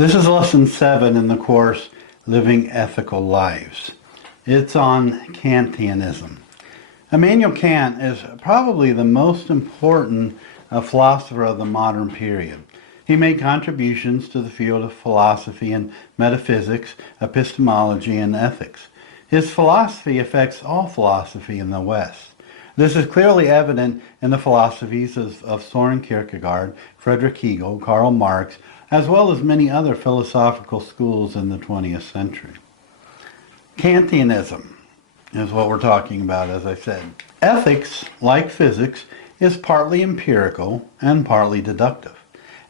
This is lesson 7 in the course Living Ethical Lives. It's on Kantianism. Immanuel Kant is probably the most important philosopher of the modern period. He made contributions to the field of philosophy and metaphysics, epistemology, and ethics. His philosophy affects all philosophy in the West. This is clearly evident in the philosophies of Soren Kierkegaard, Friedrich Hegel, Karl Marx, as well as many other philosophical schools in the 20th century. Kantianism is what we're talking about, as I said. Ethics, like physics, is partly empirical and partly deductive.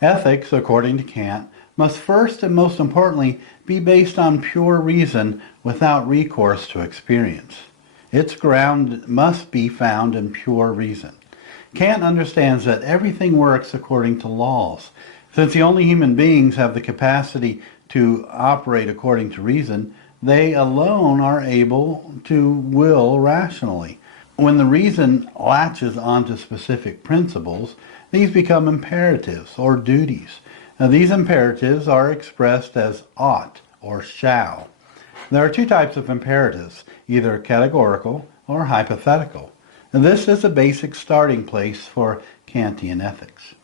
Ethics, according to Kant, must first and most importantly be based on pure reason without recourse to experience. Its ground must be found in pure reason. Kant understands that everything works according to laws. Since the only human beings have the capacity to operate according to reason, they alone are able to will rationally. When the reason latches onto specific principles, these become imperatives or duties. Now, these imperatives are expressed as ought or shall. There are two types of imperatives, either categorical or hypothetical. And this is a basic starting place for Kantian ethics.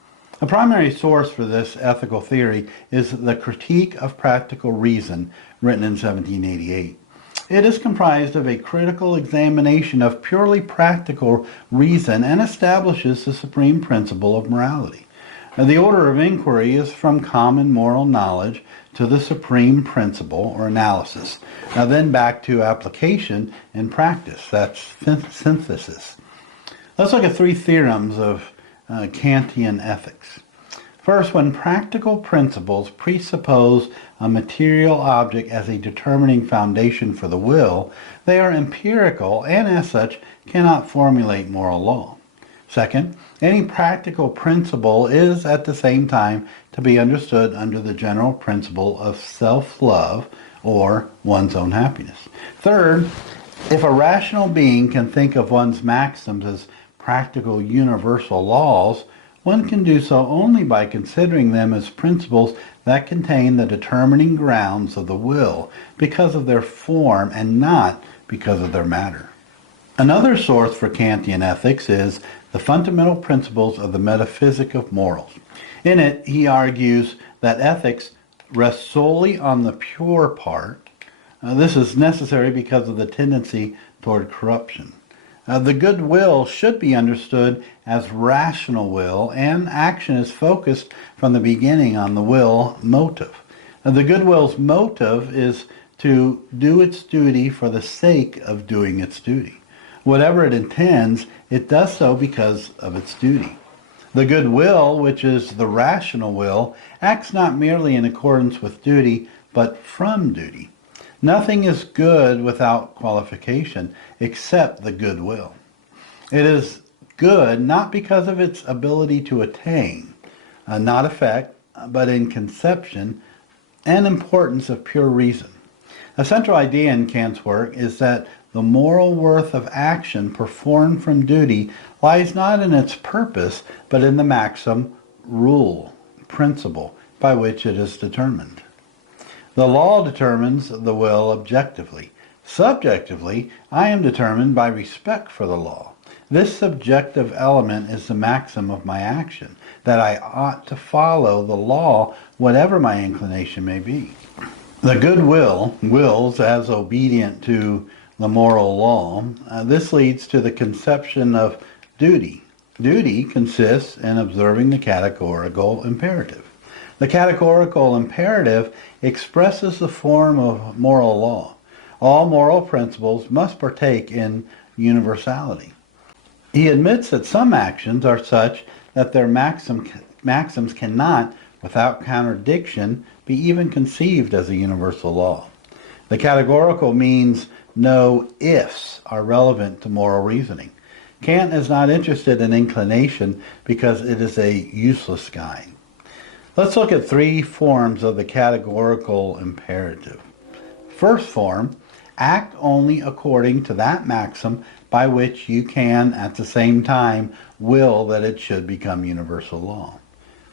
A primary source for this ethical theory is the Critique of Practical Reason, written in 1788. It is comprised of a critical examination of purely practical reason and establishes the supreme principle of morality. The order of inquiry is from common moral knowledge to the supreme principle or analysis. Now then back to application and practice. That's synthesis. Let's look at 3 theorems of Kantian ethics. First, when practical principles presuppose a material object as a determining foundation for the will, they are empirical and as such cannot formulate moral law. Second, any practical principle is at the same time to be understood under the general principle of self-love or one's own happiness. Third, if a rational being can think of one's maxims as practical universal laws, one can do so only by considering them as principles that contain the determining grounds of the will because of their form and not because of their matter. Another source for Kantian ethics is the Fundamental Principles of the Metaphysic of Morals. In it, he argues that ethics rests solely on the pure part. This is necessary because of the tendency toward corruption. The good will should be understood as rational will, and action is focused from the beginning on the will motive. The good will's motive is to do its duty for the sake of doing its duty. Whatever it intends, it does so because of its duty. The good will, which is the rational will, acts not merely in accordance with duty, but from duty. Nothing is good without qualification except the good will. It is good not because of its ability to attain, not effect, but in conception and importance of pure reason. A central idea in Kant's work is that the moral worth of action performed from duty lies not in its purpose, but in the maxim, rule, principle, by which it is determined. The law determines the will objectively. Subjectively, I am determined by respect for the law. This subjective element is the maxim of my action, that I ought to follow the law, whatever my inclination may be. The good will wills as obedient to the moral law. This leads to the conception of duty. Duty consists in observing the categorical imperative. The categorical imperative expresses the form of moral law. All moral principles must partake in universality. He admits that some actions are such that their maxims cannot, without contradiction, be even conceived as a universal law. The categorical means no ifs are relevant to moral reasoning. Kant is not interested in inclination because it is a useless guide. Let's look at 3 forms of the categorical imperative. First form, act only according to that maxim by which you can at the same time will that it should become universal law.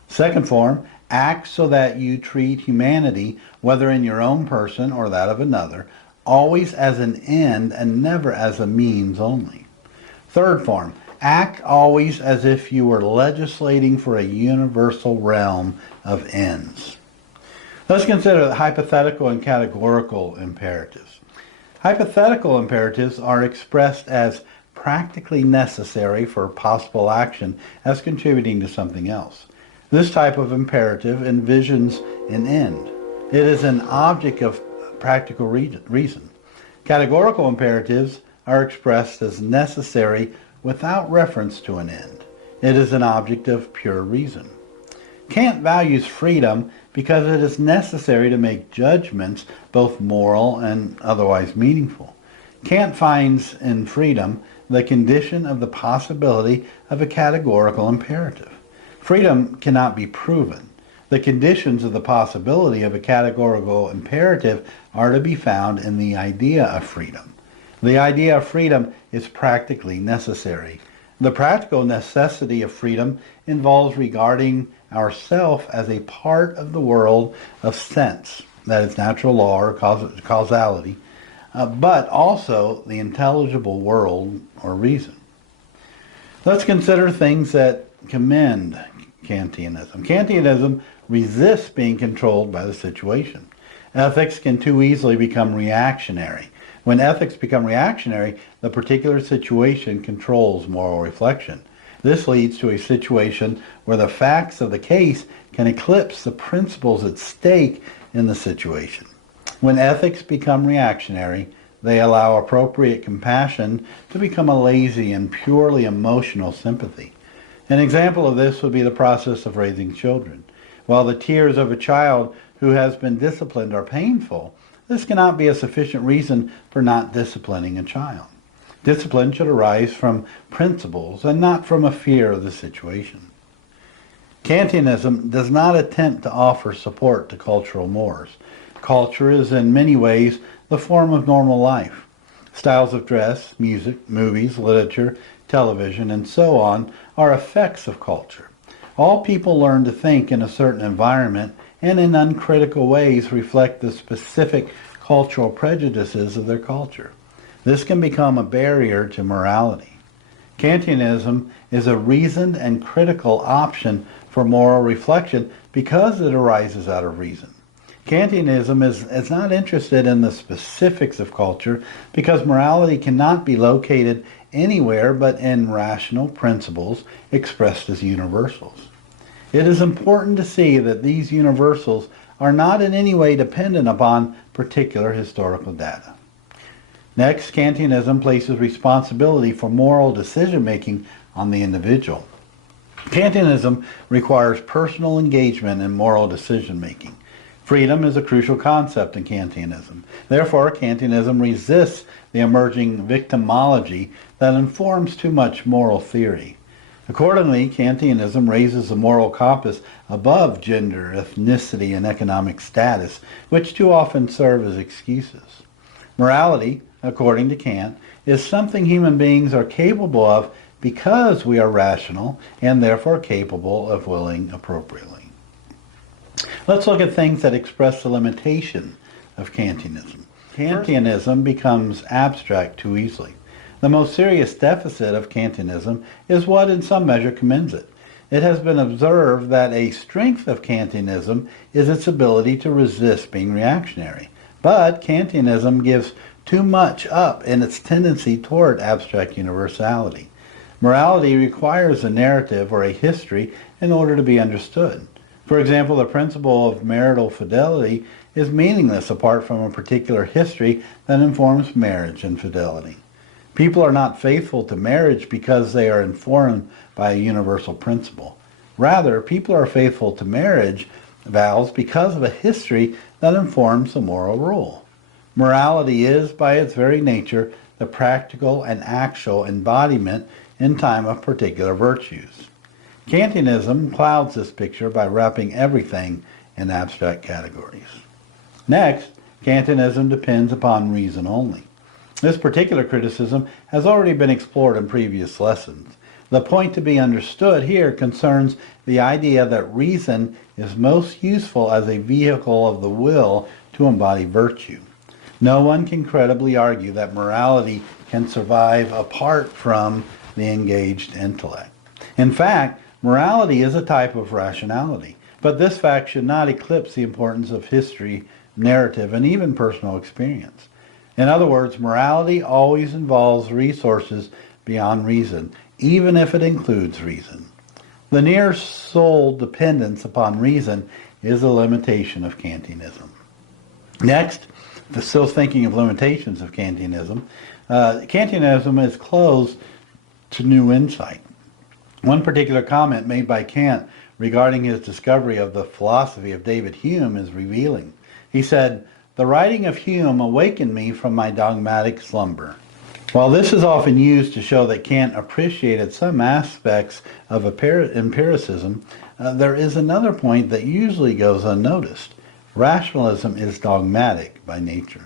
Second form, Act so that you treat humanity, whether in your own person or that of another, always as an end and never as a means only. Third form, act always as if you were legislating for a universal realm of ends. Let's consider the hypothetical and categorical imperatives. Hypothetical imperatives are expressed as practically necessary for possible action as contributing to something else. This type of imperative envisions an end. It is an object of practical reason. Categorical imperatives are expressed as necessary without reference to an end. It is an object of pure reason. Kant values freedom because it is necessary to make judgments both moral and otherwise meaningful. Kant finds in freedom the condition of the possibility of a categorical imperative. Freedom cannot be proven. The conditions of the possibility of a categorical imperative are to be found in the idea of freedom. The idea of freedom is practically necessary. The practical necessity of freedom involves regarding ourself as a part of the world of sense, that is natural law or causality, but also the intelligible world or reason. Let's consider things that commend Kantianism. Kantianism resists being controlled by the situation. Ethics can too easily become reactionary. When ethics become reactionary, the particular situation controls moral reflection. This leads to a situation where the facts of the case can eclipse the principles at stake in the situation. When ethics become reactionary, they allow appropriate compassion to become a lazy and purely emotional sympathy. An example of this would be the process of raising children. While the tears of a child who has been disciplined are painful, this cannot be a sufficient reason for not disciplining a child. Discipline should arise from principles and not from a fear of the situation. Kantianism does not attempt to offer support to cultural mores. Culture is in many ways the form of normal life. Styles of dress, music, movies, literature, television, and so on are effects of culture. All people learn to think in a certain environment and in uncritical ways reflect the specific cultural prejudices of their culture. This can become a barrier to morality. Kantianism is a reasoned and critical option for moral reflection because it arises out of reason. Kantianism is not interested in the specifics of culture because morality cannot be located anywhere but in rational principles expressed as universals. It is important to see that these universals are not in any way dependent upon particular historical data. Next, Kantianism places responsibility for moral decision-making on the individual. Kantianism requires personal engagement in moral decision-making. Freedom is a crucial concept in Kantianism. Therefore, Kantianism resists the emerging victimology that informs too much moral theory. Accordingly, Kantianism raises the moral compass above gender, ethnicity, and economic status, which too often serve as excuses. Morality, according to Kant, is something human beings are capable of because we are rational and therefore capable of willing appropriately. Let's look at things that express the limitation of Kantianism. Kantianism becomes abstract too easily. The most serious deficit of Kantianism is what in some measure commends it. It has been observed that a strength of Kantianism is its ability to resist being reactionary. But Kantianism gives too much up in its tendency toward abstract universality. Morality requires a narrative or a history in order to be understood. For example, the principle of marital fidelity is meaningless apart from a particular history that informs marriage and fidelity. People are not faithful to marriage because they are informed by a universal principle. Rather, people are faithful to marriage vows because of a history that informs the moral rule. Morality is, by its very nature, the practical and actual embodiment in time of particular virtues. Kantianism clouds this picture by wrapping everything in abstract categories. Next, Kantianism depends upon reason only. This particular criticism has already been explored in previous lessons. The point to be understood here concerns the idea that reason is most useful as a vehicle of the will to embody virtue. No one can credibly argue that morality can survive apart from the engaged intellect. In fact, morality is a type of rationality, but this fact should not eclipse the importance of history, narrative, and even personal experience. In other words, morality always involves resources beyond reason, even if it includes reason. The near sole dependence upon reason is a limitation of Kantianism. Next, still thinking of limitations of Kantianism, Kantianism is closed to new insight. One particular comment made by Kant regarding his discovery of the philosophy of David Hume is revealing. He said, "The writing of Hume awakened me from my dogmatic slumber." While this is often used to show that Kant appreciated some aspects of empiricism, there is another point that usually goes unnoticed. Rationalism is dogmatic by nature.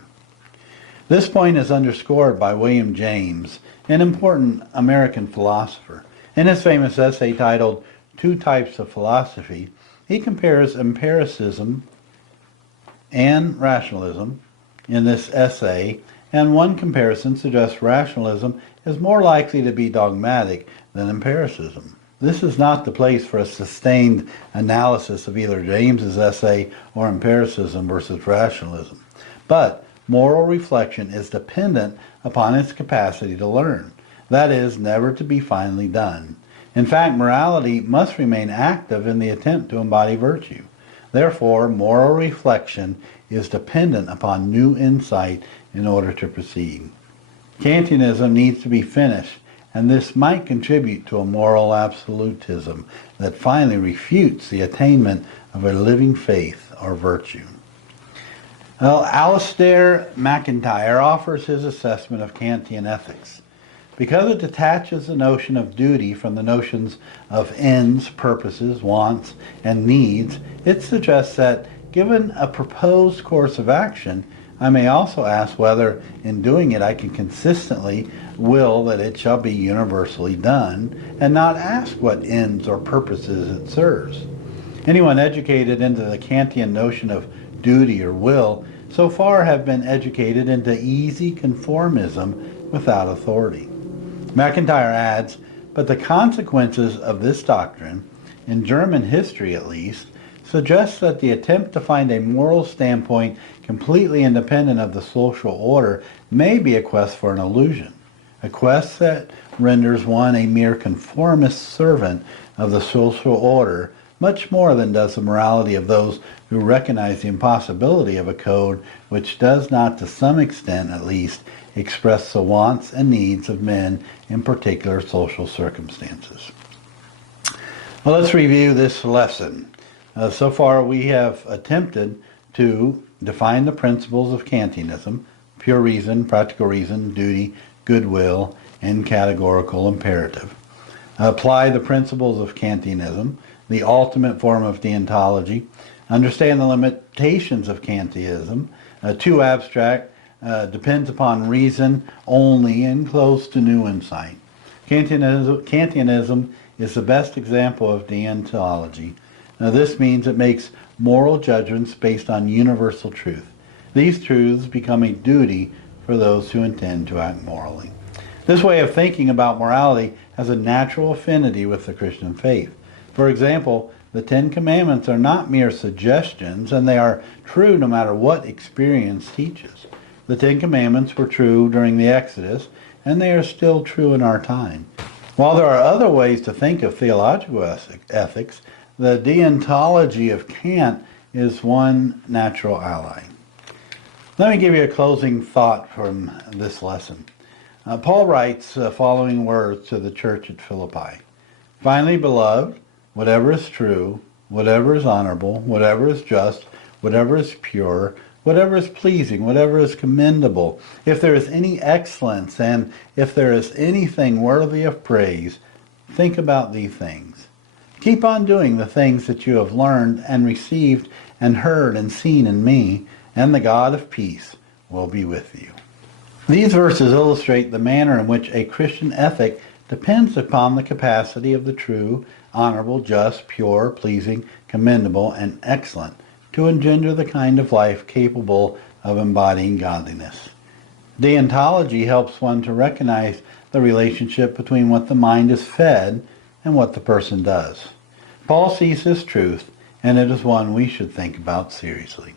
This point is underscored by William James, an important American philosopher. In his famous essay titled Two Types of Philosophy, he compares empiricism and rationalism in this essay, and one comparison suggests rationalism is more likely to be dogmatic than empiricism. This is not the place for a sustained analysis of either James's essay or empiricism versus rationalism. But moral reflection is dependent upon its capacity to learn. That is, never to be finally done. In fact, morality must remain active in the attempt to embody virtue. Therefore, moral reflection is dependent upon new insight in order to proceed. Kantianism needs to be finished, and this might contribute to a moral absolutism that finally refutes the attainment of a living faith or virtue. Well, Alistair MacIntyre offers his assessment of Kantian ethics. Because it detaches the notion of duty from the notions of ends, purposes, wants, and needs, it suggests that, given a proposed course of action, I may also ask whether, in doing it, I can consistently will that it shall be universally done, and not ask what ends or purposes it serves. Anyone educated into the Kantian notion of duty or will so far have been educated into easy conformism without authority. MacIntyre adds, but the consequences of this doctrine, in German history at least, suggests that the attempt to find a moral standpoint completely independent of the social order may be a quest for an illusion, a quest that renders one a mere conformist servant of the social order much more than does the morality of those who recognize the impossibility of a code which does not, to some extent at least, express the wants and needs of men in particular social circumstances. Well, let's review this lesson. So far we have attempted to define the principles of Kantianism: pure reason, practical reason, duty, goodwill, and categorical imperative. Apply the principles of Kantianism, the ultimate form of deontology. Understand the limitations of Kantianism, too abstract, depends upon reason only, and close to new insight. Kantianism is the best example of deontology. Now, this means it makes moral judgments based on universal truth. These truths become a duty for those who intend to act morally. This way of thinking about morality has a natural affinity with the Christian faith. For example, the Ten Commandments are not mere suggestions, and they are true no matter what experience teaches. The Ten Commandments were true during the Exodus, and they are still true in our time. While there are other ways to think of theological ethics, the deontology of Kant is one natural ally. Let me give you a closing thought from this lesson. Paul writes the following words to the church at Philippi. Finally, beloved, whatever is true, whatever is honorable, whatever is just, whatever is pure, whatever is pleasing, whatever is commendable, if there is any excellence, and if there is anything worthy of praise, think about these things. Keep on doing the things that you have learned and received and heard and seen in me, and the God of peace will be with you. These verses illustrate the manner in which a Christian ethic depends upon the capacity of the true, honorable, just, pure, pleasing, commendable, and excellent to engender the kind of life capable of embodying godliness. Deontology helps one to recognize the relationship between what the mind is fed and what the person does. Paul sees this truth, and it is one we should think about seriously.